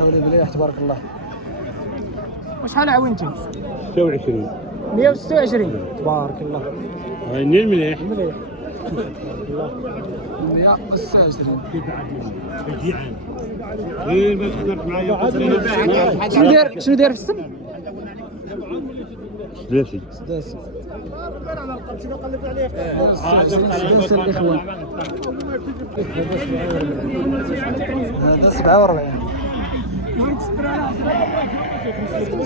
حولي مليح تبارك الله. وشحال عوينتي؟ 26 126 تبارك الله. هاي المليح مليح. 126. كيف عاد جيعان غير ما تقدر معايا شنو داير في السم؟ سداسي سداسي. سداسي الإخوان. هذا 47.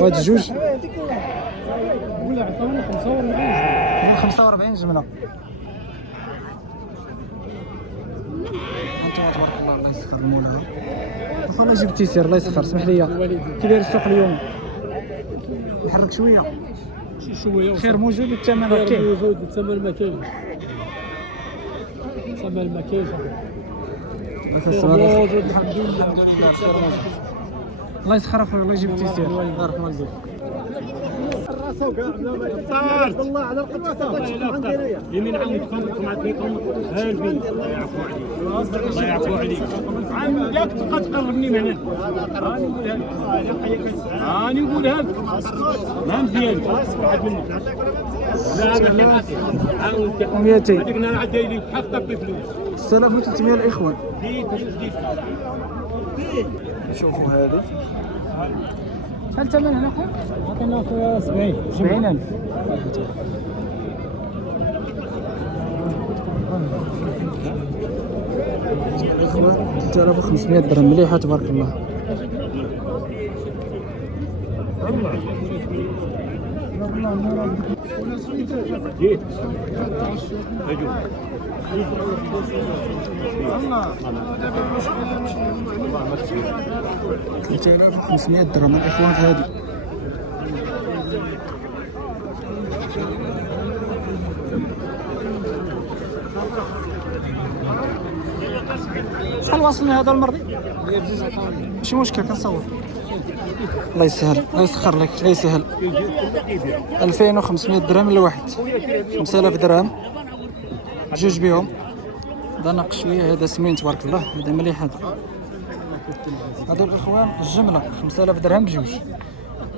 وهاد الجوج 45 جمله. انتم تبارك الله الله يسخر المولى. والله جبت تيسير الله يسخر. اسمح لي كي داير السوق اليوم؟ نحرك شويه شويه خير موجود والثمن راه كاين. موجود الثمن ما كاينش. الثمن ما كاينش. موجود الحمد لله. الله يسخر اخويا الله يجيب التيسير. الله يرحم والديك. الله على القطه يمين عاودكم عطيكم هالبي الله يعفو عليك الله يعفو عليك عندك تبقى تقربني من هنا راني نقولها لك ما مزيان واحد منك لا هذا عاود 200 هذيك انا عاد داير لي حتى بفلوس 6300 الاخوان. زيد شوفوا هذه شحال الثمن هنا اخويا؟ عطينا في 70,000. الاخوان 3500 درهم مليحه تبارك الله. جيت 3500 درهم الاخوان في هذه. شحال واصلني هذا المرضي؟ ماشي مشكل كنصور. الله يسهل الله يسخر لك الله يسهل. 2500 درهم لواحد. 5000 درهم بجوج بيهم. هذا ناقص شويه هذا سمين تبارك الله. هذا مليح هذا. هادو الاخوان الجمله 5000 درهم بجوج.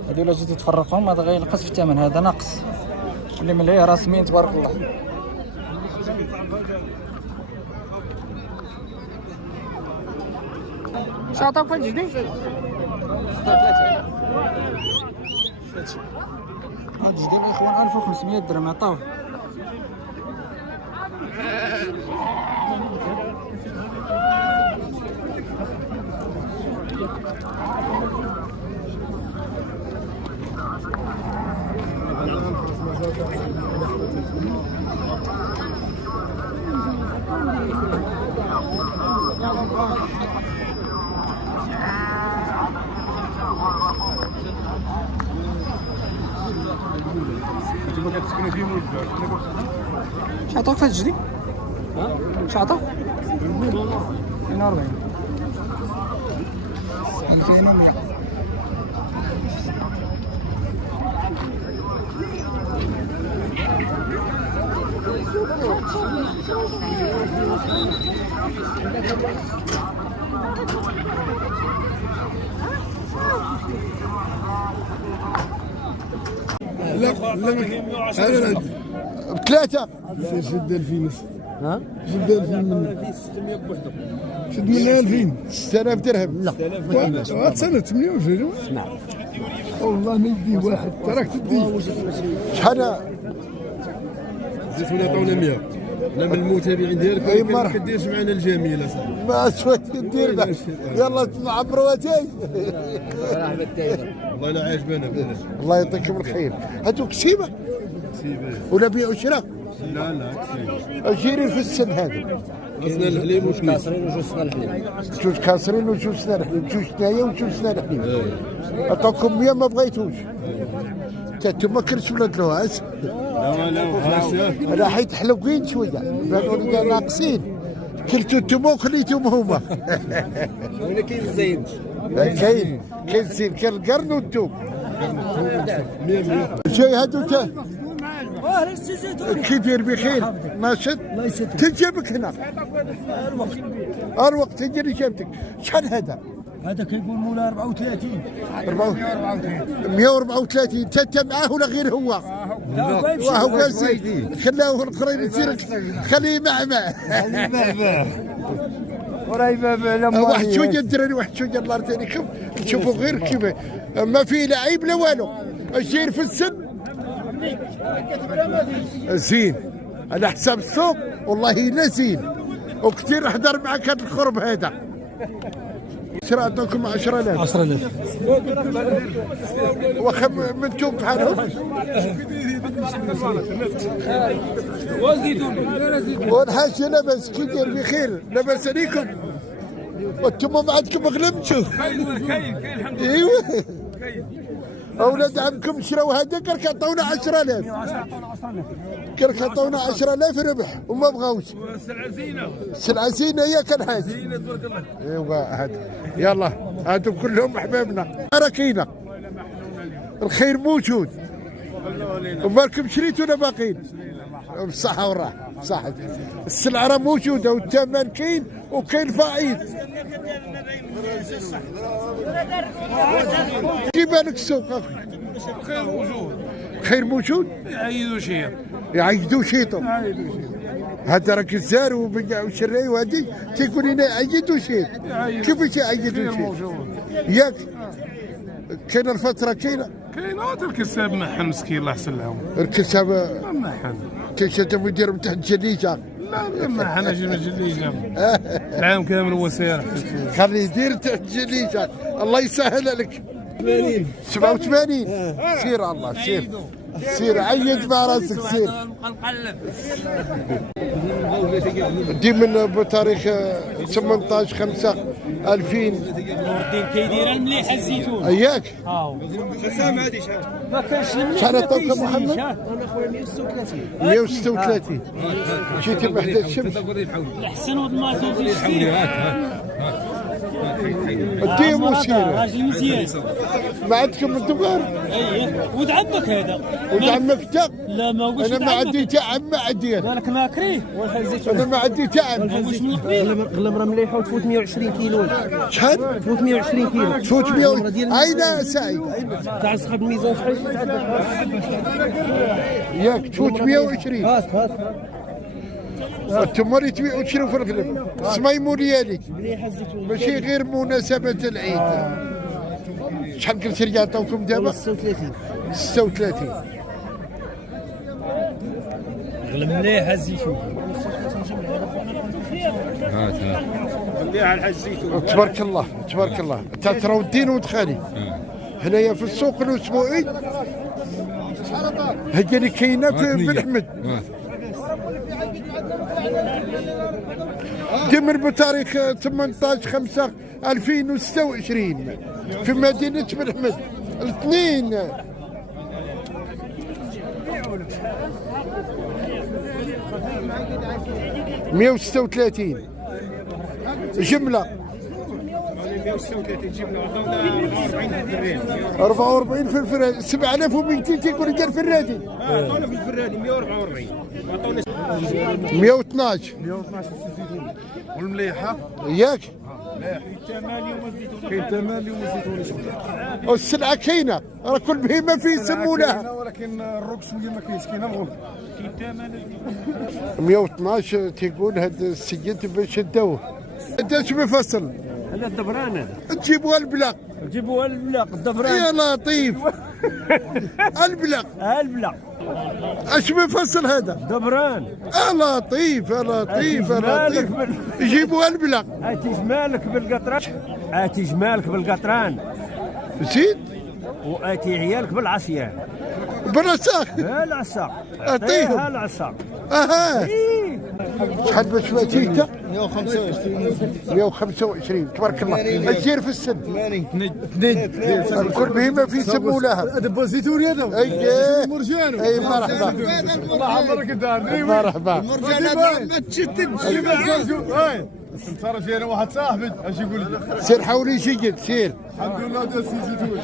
هادو الا جيتي تفرقهم هذا غينقص في الثمن. هذا ناقص اللي مليح راه سمين تبارك الله. اش عطاوك في الجديد؟ هاد الجديد الاخوان 1500 درهم عطاوه. اش عطاوك في هاد الجديد؟ اش عطاوك؟ 42 2100. لا لا بثلاثة شد 2000 ها شد 2000 منه 600 بوحده شد منه 2000 6000 درهم لا سنة 28 نعم والله ما يدي واحد تراك تدي شحال زيت ولا عطاونا 100 انا من المتابعين ديالك أي ما مرحبا. كديرش معنا الجميل اصاحبي ما شوي ندير بعد يلا عبروا اتاي والله لا عاجبانا بلاش الله يعطيكم الخير هاتوك كسيبة سيبه ولا بيع وشراء لا لا كسيبه اجيري في السن هذا راسنا الحليب وش كاسرين جوج كاسرين وجوج سنان حليب جوج ثنايا وجوج سنان حليب عطاكم 100 ما بغيتوش انتم ما كرتش ولاد لوهاس لا لا هاشا انا حيت حلوين شويه بانوا لي ناقصين كلتو انتم وكليتهم هما وين كاين الزين كاين الزين كاين القرن والثوم جاي هادو كي داير بخير ناشط تجيبك هنا الوقت هي اللي جابتك شحال هذا هذا كيقول مولا 34. 134. انت معاه ولا غير هو؟ وهو قاسي خلاه الاخرين يصير خليه معمع. واحد شويه الدراري واحد شويه الله يرضي عليكم تشوفوا غير كيف ما في لعيب لا والو. الجير في السن زين على حساب السوق والله لا زين وكثير احضر معك هذا الخرب هذا. شرا عطاكم 10000. 10000 واخا من توب بحالهم والحاج لاباس كي داير بخير لاباس عليكم وانتم ما عندكم غلبتوا. ايوا اولاد عمكم شراو هذا كرك عطاونا 10000 كرك عطاونا 10000 ربح وما بغاوش. السلعه زينه يا كان حاج زينه تبارك الله. ايوا هذا يلا هادو كلهم احبابنا راكينا الخير موجود ومالكم شريتوا ولا باقيين بالصحه والراحه بصحة. السلعه راه موجوده والثمن كاين وكاين فائض. كيف بالك السوق اخويا؟ خير موجود. خير موجود؟ يعيدوا شيء. يعيدوا شيطو. هذا راك الزار وبقع وشراي وهذه تيقول لنا عيدوا شيط. كيفاش يعيدوا شيط؟ ياك كاين الفتره كاينه هذا الكساب محن مسكين الله يحسن لهم. الكساب محن تيشتم يدير من تحت الجليجه. لا محن اجي من الجليجه العام كامل هو ساير. خليه يدير تحت الجليجه الله يسهل عليك. 87 سير الله سير سير عيد مع راسك سير. دي من بتاريخ 18/5/2000 كيدير المليحه الزيتون. اياك خسام هذه ما كانش شحال عطاوك محمد؟ 136. جيتي بحدا الشمس احسن والمازوت يشتري. الديم وسير راجل مزيان. ما عندكم الدبار؟ ايه ود عمك هذا. ود عمك تا؟ لا ما قلتش انا ما عندي تا عم ما عندي مالك ماكريه ولا الزيتون. انا ما عندي تا عم. واش من قبيل غلمره مليحه وتفوت 120 كيلو. شحال؟ تفوت 120 كيلو. تفوت 100. اين سعيد؟ تاع صحاب الميزان شحال ياك تفوت 120. هات انتم اللي تبيعوا تشروا في الغلب سميمو ديالي مليحه الزيتون. ماشي غير مناسبة العيد. شحال قلت لي عطاوكم دابا؟ 36. 36. غلم مليحه الزيتون. خليها على الزيتون. تبارك الله تبارك الله تراو الدين ودخالي هنايا في السوق الاسبوعي هي اللي كاينه في بن احمد. دمر بتاريخ 18/5/2026 في مدينة بن احمد الاثنين. مية وستة وثلاثين جملة. 136 جبنا 44 في الفرادي. 7200 تيقول قال فرادي. عطونا في الفرادي 144 عطونا 112 والمليحه ياك كاين ثمن اليوم الزيتون. والسلعة كاينة راه كل بهيمة فيه يسمونها. ولكن الركس ما كاينش كاين الغلط. 112 تيقول هذا السيد باش داوه. انت اش بفصل؟ هذا الدبران هذا. تجيبوها البلاق. جيبوا البلاق الدبران. يا لطيف البلاق. البلاق اش بفصل هذا؟ دبران. لطيف لطيف لطيف. يجيبوها البلاق. اتي جمالك بالقطران. اتي جمالك بالقطران. زيد واتي عيالك بالعصيان. بالرساخ. العصا. اعطيهم. العصا. اها شحال باش فاتيتا؟ 125. تبارك الله. الجير في السن 80 كل بهيمه في يسمونها. دابا الزيتون هذا. اي مرجان. اي مرحبا الله يبارك الدار. مرحبا. ما تشتتش. انت راه انا واحد صاحبي اش يقول لي. سير حولي جيد سير. الحمد لله داز الزيتون.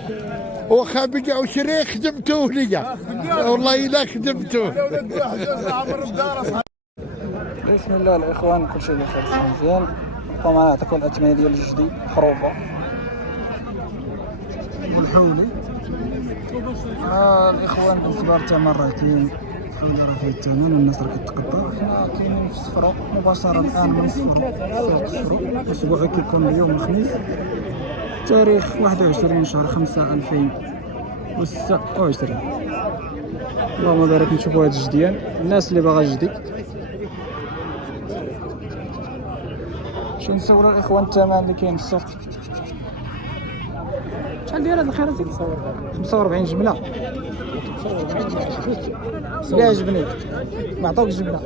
واخا بقى وشري خدمته ليا والله الا خدمته. بسم الله الاخوان كل شيء بخير مزيان. نبقاو معنا نعطيكم الاثمنه ديال الجدي خروفه الحولي. الاخوان بالنسبه للثمن راه كاين الحولي راه فيه الثمن والناس راه كتقدر. حنا كاينين في الصفراء مباشره الان من الصفراء سوق الصفراء. الاسبوع كيكون اليوم الخميس تاريخ 21 شهر 5 2026. اللهم بارك. نشوفوا هاد الجديان الناس اللي باغا جدي. شنو نسولوا الاخوان الثمن اللي كاين في السوق؟ شحال داير هاد الخير؟ 45 جمله. لا عجبني ما عطاوك جمله.